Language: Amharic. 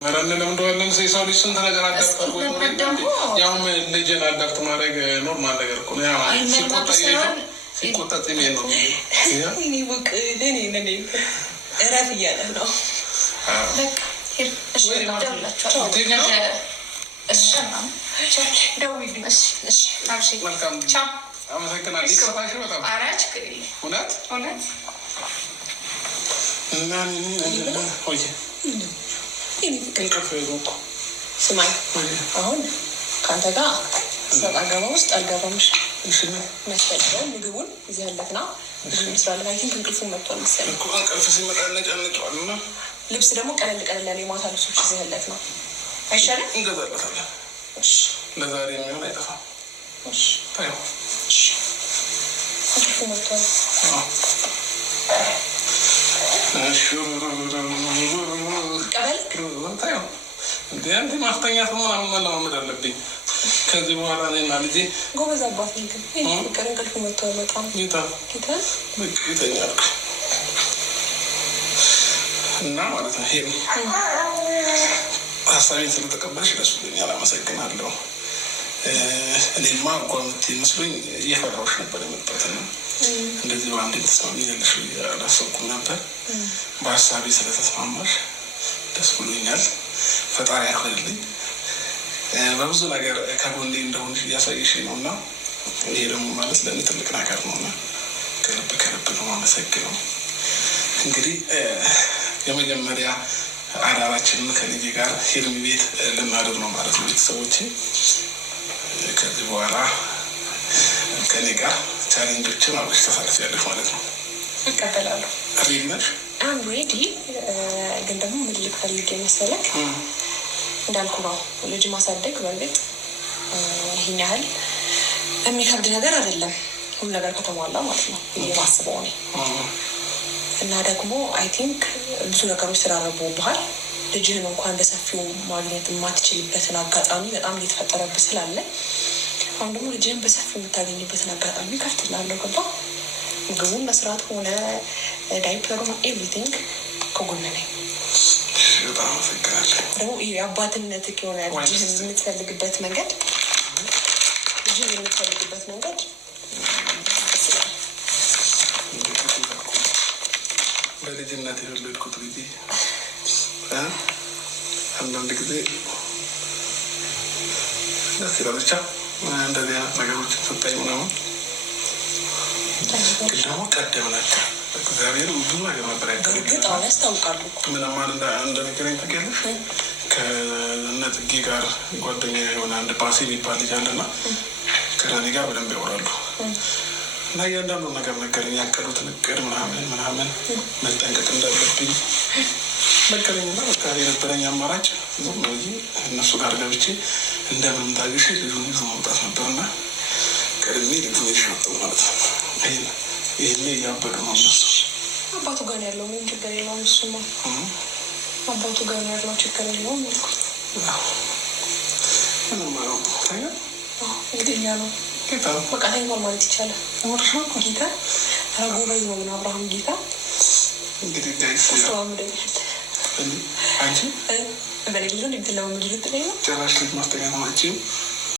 መረን ለምንድነው ሰው ልጅ ስንት ነገር አዳርተው ያው ልጅን አዳርት ማድረግ ኖርማል ነገር እኮ ነው። ያው ሲቆጣ ጤኔ ነው እኔ ወቅ ለኔ እረፍ እያለ ነው። ስማኝ አሁን ከአንተ ጋር ሰጥ አገባ ውስጥ አልገባምሽ መስፈልገው ምግቡን እዚህ ያለትና ምስራል ላይ እንቅልፉን መጥቷል መሰለኝ። እንቅልፍ ሲመጣ ነጫነጫዋል እና ልብስ ደግሞ ቀለል ቀለል ያለ የማታ ልብሶች እዚህ ያለት ነው። አይሻልም? እንገዛለታለን። ለዛሬ የሚሆን አይጠፋም። ታየው እንቅልፉ መጥቷል። ቀበል ታየው እንዴ ማስተኛት ምናምን መለማመድ አለብኝ ከዚህ በኋላ እኔና ልጄ። ጎበዝ አባት ግን ፍቅር እንቅልፍ መጥቷል። በጣም ይተኛል እና ማለት ነው። ሄሚ ሀሳቤን ስለተቀበልሽ ደስ ብሎኛል። አመሰግናለሁ። እኔማ እንኳ የምትይ መስሎኝ እየፈራሁሽ ነበር የመጣሁት ነው። እንደዚህ በአንዴ ተስማሚኛለሽ አላሰብኩም ነበር። በሀሳቤ ስለተስማማሽ ደስ ብሎኛል። ፈጣሪ ያክብርልኝ። በብዙ ነገር ከጎኔ እንደሆንሽ እያሳየሽ ነው እና ይሄ ደግሞ ማለት ለእኔ ትልቅ ነገር ነው እና ከልብ ነው የማመሰግነው። እንግዲህ የመጀመሪያ አዳራችንን ከልጄ ጋር ሄርሚ ቤት ልናድር ነው ማለት ነው። ቤተሰቦቼ ከዚህ በኋላ ከኔ ጋር ቻሌንጆችን አብረሽ ታሳልፊያለሽ ማለት ነው። እቀበላለሁ። ሬዲ ነሽ? አም ሬዲ። ግን ደግሞ ምን ልፈልግ የመሰለክ እንዳልኩ ነው ልጅ ማሳደግ በእርግጥ ይህን ያህል የሚከብድ ነገር አይደለም። ሁሉ ነገር ከተሟላ ማለት ነው ብዬ ማስበው እኔ እና ደግሞ አይ ቲንክ ብዙ ነገሮች ተራረቡብሃል። ልጅህን እንኳን በሰፊው ማግኘት የማትችልበትን አጋጣሚ በጣም እየተፈጠረብህ ስላለ አሁን ደግሞ ልጅህን በሰፊው የምታገኝበትን አጋጣሚ ከፍትላለሁ። ገባ? ምግቡን መስራት ሆነ ዳይፐሩን ኤቭሪቲንግ ከጎን ነኝ። በጣም አመሰግናለሁ። ደግሞ የአባትነት የሆነ ልጅህን የምትፈልግበት መንገድ በልጅነት የወለድኩት ጊዜ አንዳንድ ጊዜ ደስ ይላል። ብቻ እንደዚህ አይነት ነገሮችን ስታይ ምናምን ግን ደግሞ ቀደም ናቸው። እግዚአብሔር ብዙ ነገር ነበር ያስታውቃሉ። ምንም እንደነገረኝ ታውቂያለሽ። ከነጽጌ ጋር ጓደኛ የሆነ አንድ ባሴ የሚባል ልጅ አለና ከእኔ ጋር በደንብ ያወራሉ እና እያንዳንዱ ነገር ነገረኝ። ያቀዱትን እቅድ ምናምን መጠንቀቅ እንዳለብኝ ነገረኝና በቃ የነበረኝ አማራጭ ዝም ብዬ እነሱ ጋር ገብቼ እንደምንም ታግሼ ልጁን ይዞ መውጣት ነበርና ቀድሜ ልጁን ይዤ ወጣሁ ማለት ነው። ይህን እያበዱ ነው እነሱ። አባቱ ጋር ያለው ምን ችግር የለውም። እሱማ አባቱ ጋር ያለው ችግር የለውም። እንግዲህ ነው በቃ ተኝቷል ማለት ይቻላል። ጌታ ረጎበዝ ነው ምን አብርሃም ጌታ እንግዲህ አንቺ በሌለ ልትለማመድ ልትለኝ ነው። ጭራሽ ልጅ ማስተኛት ናቸው